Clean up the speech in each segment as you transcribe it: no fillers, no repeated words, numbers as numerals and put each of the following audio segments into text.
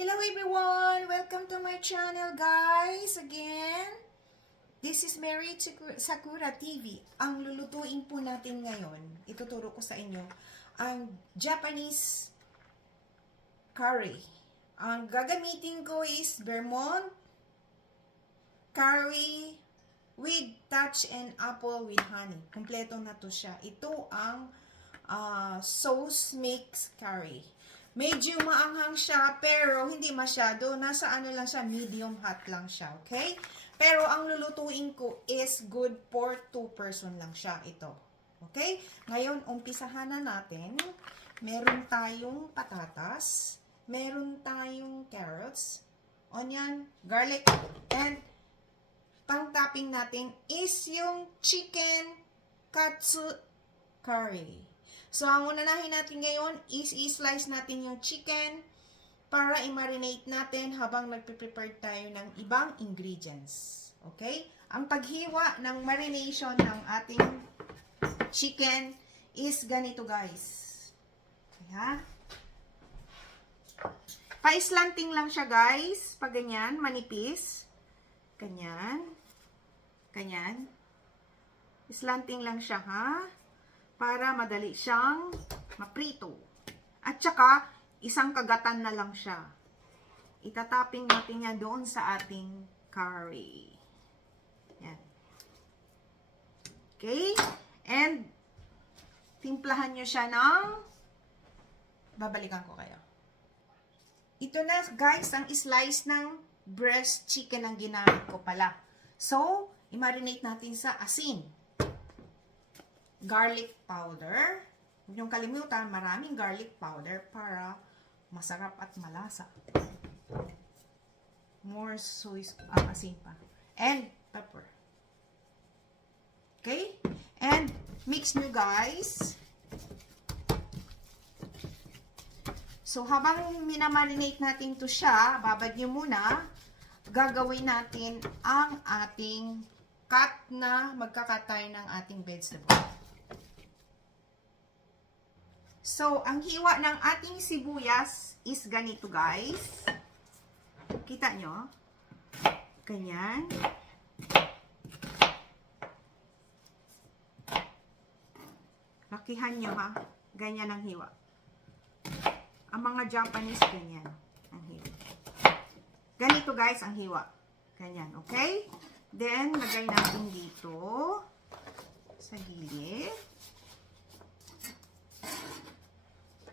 Hello everyone! Welcome to my channel guys! Again, this is Mary Sakura TV. Ang lulutuin po natin ngayon, ituturo ko sa inyo, ang Japanese curry. Ang gagamitin ko is Vermont curry with touch and apple with honey. Kompleto na to siya. Ito ang sauce mix curry. Medyo maanghang siya, pero hindi masyado. Nasa ano lang siya, medium hot lang siya, okay? Pero ang lulutuin ko is good for 2 person lang siya, ito. Okay? Ngayon, umpisahan na natin. Meron tayong patatas, meron tayong carrots, onion, garlic, and pang-topping natin is yung chicken katsu curry. So, ang unanahin natin ngayon is i-slice natin yung chicken para i-marinate natin habang nagpe-prepare tayo ng ibang ingredients. Okay? Ang paghiwa ng marination ng ating chicken is ganito guys. Kaya, pa-slanting lang siya guys. Pag ganyan, manipis. Ganyan. Ganyan. Slanting lang siya ha. Para madali siyang maprito. At saka, isang kagatan na lang siya. Itatapping natin yan doon sa ating curry. Yan. Okay? And, timplahan nyo siya ng, babalikan ko kayo. Ito na guys, ang slice ng breast chicken ang ginamit ko pala. So, i-marinate natin sa asin. Garlic powder. Huwag niyong kalimutan, maraming garlic powder para masarap at malasa. More soy, asin pa. And pepper. Okay? And mix nyo guys. So, habang minamarinate natin to siya, babad nyo muna, gagawin natin ang ating cut na magkakatay ng ating vegetable. So, ang hiwa ng ating sibuyas is ganito guys. Kita nyo? Ganyan. Lakihan nyo ha. Ganyan ang hiwa. Ang mga Japanese, ganyan ang hiwa. Ganito guys ang hiwa. Ganyan, okay? Then, lagay natin dito sa gilid.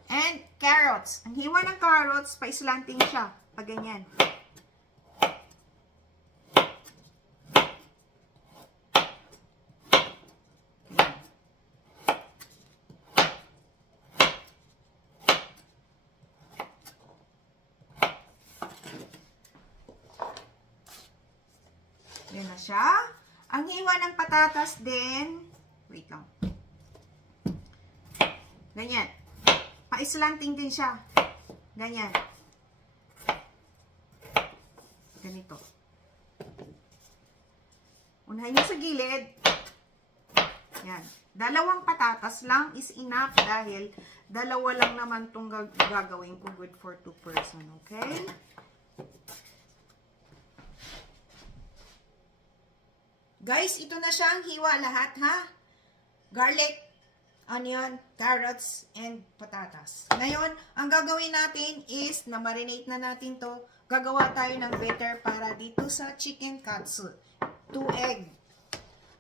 And carrots. Ang hiwa ng carrots, pa-slanting siya. Pag ganyan. Yan na siya. Ang hiwa ng patatas din. Wait lang. Ganyan. Pa-slanting din siya. Ganyan. Ganito. Unahin nyo sa gilid. Yan. Dalawang patatas lang is enough dahil dalawa lang naman itong gagawin ko, good for 2 person. Okay? Guys, ito na siya ang hiwa lahat, ha? Garlic, onion, carrots, and patatas. Ngayon, ang gagawin natin is, na-marinate na natin to, gagawa tayo ng batter para dito sa chicken katsu. 2 egg.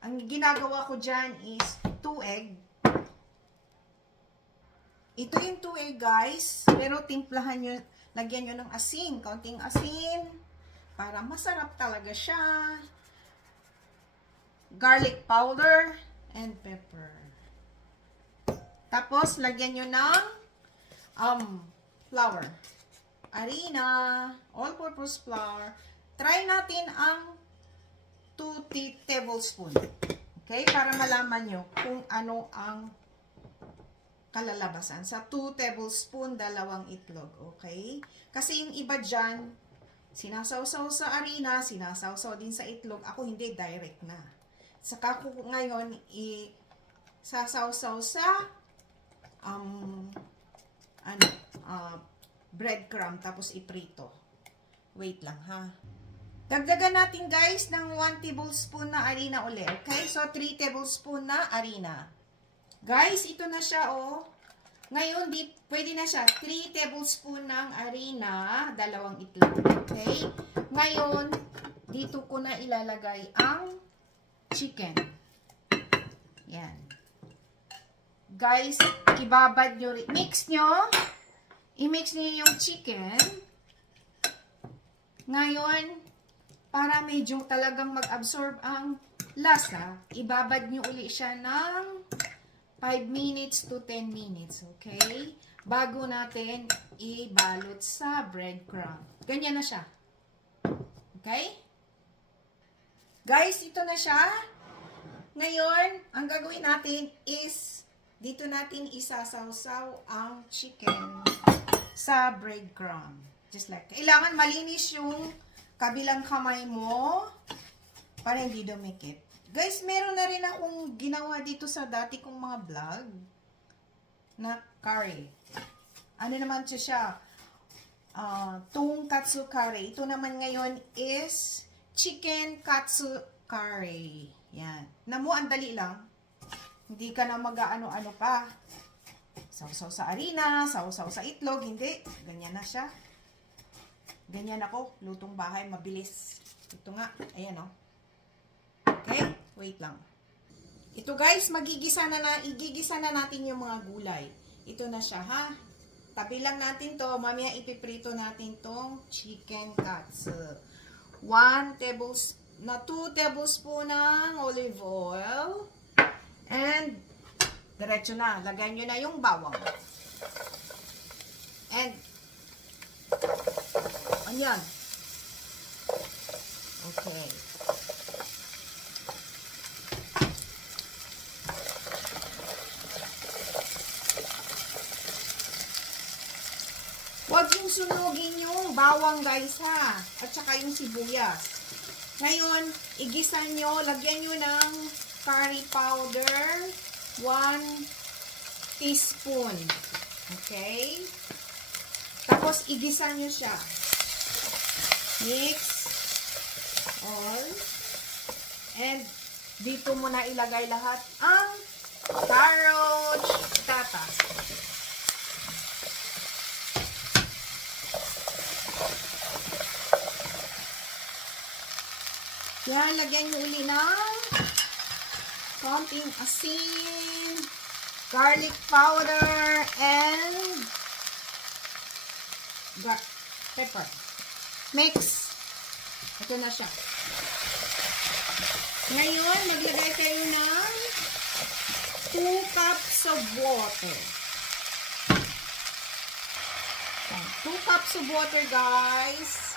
Ang ginagawa ko dyan is 2 egg. Ito yung 2 egg, guys. Pero timplahan nyo, lagyan nyo ng asin. Kaunting asin. Para masarap talaga siya. Garlic powder and pepper. Tapos, lagyan nyo ng flour. Harina, all-purpose flour. Try natin ang 2 tablespoon. Okay? Para malaman nyo kung ano ang kalalabasan. Sa 2 tablespoon, 2 itlog. Okay? Kasi yung iba dyan, sinasawsaw sa harina, sinasawsaw din sa itlog. Ako hindi, direct na. Saka ko ngayon, sasawsaw sa breadcrumb tapos iprito. Wait lang ha. Dagdagan natin guys ng 1 tablespoon na harina ulit. Okay? So 3 tablespoon na harina. Guys, ito na siya oh. Ngayon, pwede na siya. 3 tablespoon ng harina, 2 itlog. Okay? Ngayon, dito ko na ilalagay ang chicken. Yan. Guys, ibabad nyo. Mix nyo. I-mix nyo yung chicken. Ngayon, para medyo talagang mag-absorb ang lasa, ibabad nyo uli siya ng 5 minutes to 10 minutes, okay? Bago natin ibalot sa breadcrumb. Ganyan na siya. Okay? Guys, ito na siya. Ngayon, ang gagawin natin is, dito natin isasawsaw ang chicken sa breadcrumb. Just like, kailangan malinis yung kabilang kamay mo para hindi dumikit. Guys, meron na rin akong ginawa dito sa dati kong mga vlog na curry. Ano naman siya? Tonkatsu curry. Ito naman ngayon is chicken katsu curry. Yan. Namu, ang dali lang. Hindi ka na mag-ano-ano pa. Sausaw sa harina, sausaw sa itlog. Hindi. Ganyan na siya. Ganyan ako. Lutong bahay. Mabilis. Ito nga. Ayan o. Oh. Okay? Wait lang. Ito guys, igigisa na natin yung mga gulay. Ito na siya ha. Tabi lang natin to. Mamaya ipiprito natin tong chicken katsu. 2 tablespoon ng olive oil. And, diretso na. Lagyan nyo na yung bawang. And, onion. Okay. Huwag yung sunugin yung bawang guys ha. At saka yung sibuyas. Ngayon, igisa nyo, lagyan nyo ng curry powder. 1 teaspoon. Okay? Tapos, igisa nyo siya. Mix all. And, dito mo na ilagay lahat ang carrot, patatas. Yan, lagyan nyo uli ng konting asin, garlic powder, and pepper. Mix. Ito na siya. Ngayon, maglagay kayo ng 2 cups of water. 2 cups of water, guys.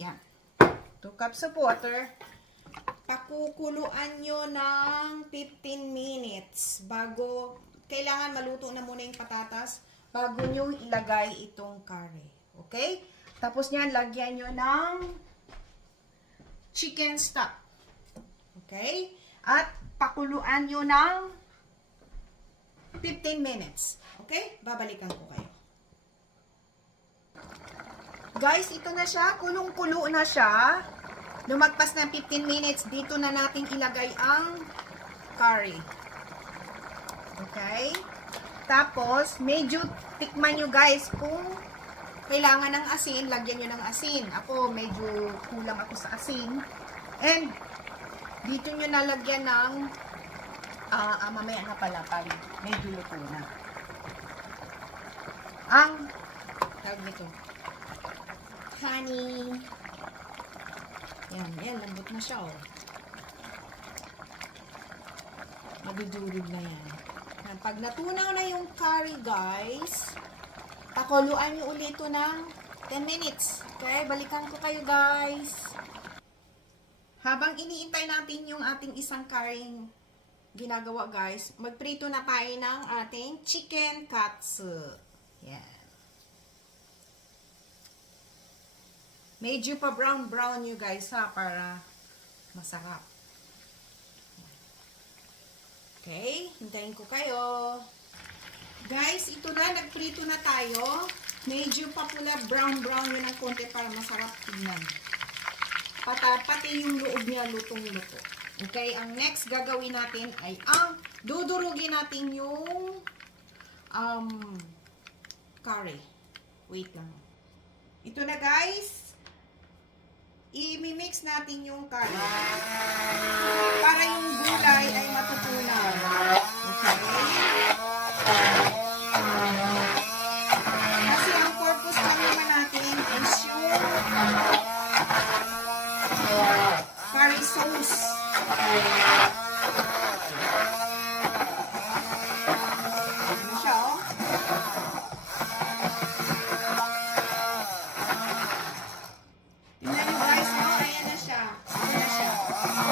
Yan. 2 cups of water. Pakukuluan nyo ng 15 minutes bago, kailangan maluto na muna yung patatas bago nyo ilagay itong curry. Okay? Tapos nyan, lagyan nyo ng chicken stock. Okay? At pakuluan nyo ng 15 minutes. Okay? Babalikan ko kayo. Guys, ito na siya. Kulong-kulo na siya. Lumagpas ng 15 minutes, dito na natin ilagay ang curry. Okay? Tapos, medyo tikman nyo guys kung kailangan ng asin, lagyan nyo ng asin. Ako, medyo kulang ako sa asin. And, dito nyo nalagyan ng mamaya na pala tayo. Medyo luto na. Ang tawag nito, honey. Yan, lambot na siya, oh. Madudurig na yan. Pag natunaw na yung curry, guys, pakuluan nyo ulit ito ng 10 minutes. Okay, balikan ko kayo, guys. Habang iniintay natin yung ating isang curry ginagawa, guys, magprito na tayo ng ating chicken katsu. Yan. Medyo pa brown-brown nyo guys ha, para masarap. Okay, hintayin ko kayo. Guys, ito na. Nagprito na tayo. Medyo papula brown-brown yun ang konti para masarap tingnan. Pati yung loob niya lutong-luto. Okay, ang next gagawin natin ay ang dudurugin natin yung curry. Wait lang. Ito na guys. I-mix natin yung curry. Para yung gulay ay matutunaw. Okay? Kasi ang purpose lang naman natin is yung curry sauce. Ano siya, oh? Tingnan nyo guys, oh, ayan na siya. Ayan na siya.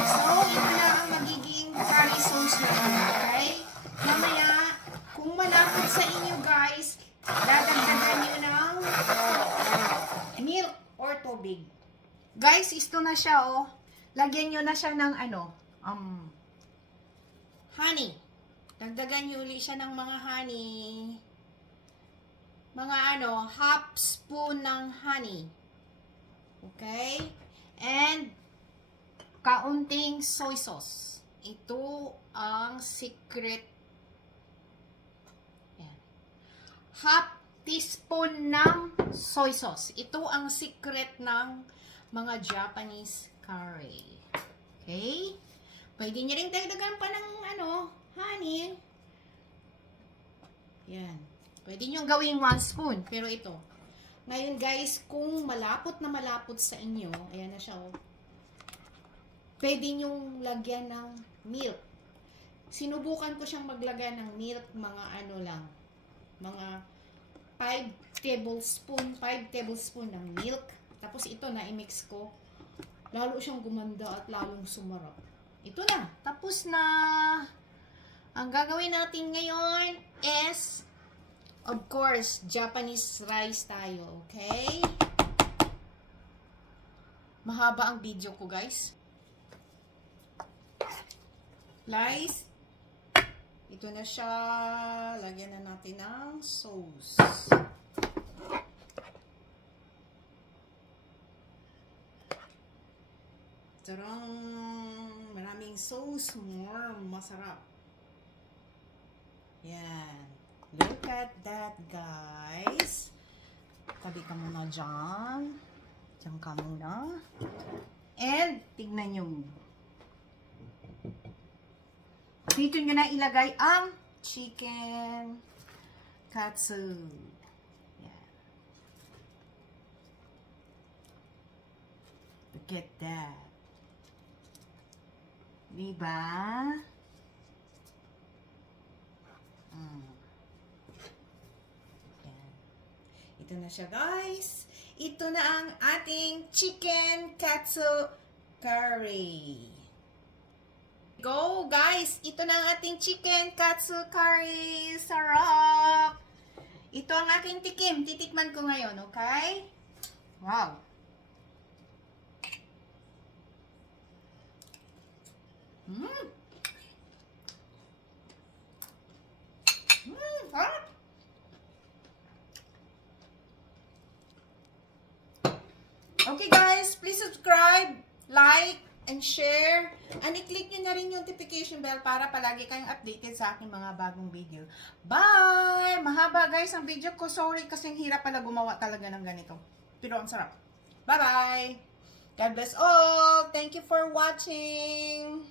So, ito na ang magiging curry sauce natin, okay? Mamaya, kung malapot sa inyo guys, dadagdagan nyo ng milk or tubig. Guys, ito na siya, oh. Lagyan nyo na siya ng honey. Dagdagan nyo ulit siya ng mga honey. Mga half spoon ng honey. Okay? And, kaunting soy sauce. Ito ang secret. Ayan. Half teaspoon ng soy sauce. Ito ang secret ng mga Japanese curry. Okay? Pwede nyo rin dagdagan pa ng honey. Yan. Pwede nyo gawing 1 spoon. Pero ito. Ngayon guys, kung malapot na malapot sa inyo, ayan na siya, oh. Pwede nyo lagyan ng milk. Sinubukan ko siyang maglagay ng milk, mga lang. Mga 5 tablespoon ng milk. Tapos ito na i-mix ko. Lalo siyang gumanda at lalong sumarap. Ito na. Tapos na. Ang gagawin natin ngayon is, of course, Japanese rice tayo. Okay? Mahaba ang video ko, guys. Rice. Ito na siya. Lagyan na natin ng sauce. Tarang! Maraming sauce. More masarap. Yan. Look at that, guys. Tabi ka muna dyan. Diyan ka muna. And, tignan nyo. Dito nyo na ilagay ang chicken katsu. Yan. Look at that. Diba? Yan. Ito na siya, guys. Ito na ang ating chicken katsu curry. Go, guys! Ito na ang ating chicken katsu curry. Sarap! Ito ang aking tikim. Titikman ko ngayon, okay? Wow! Sarap! Okay, guys. Please subscribe, like, and share. And i-click nyo na rin yung notification bell para palagi kayong updated sa aking mga bagong video. Bye! Mahaba guys ang video ko. Sorry kasi hirap pala gumawa talaga ng ganito. Pero ang sarap. Bye-bye! God bless all! Thank you for watching!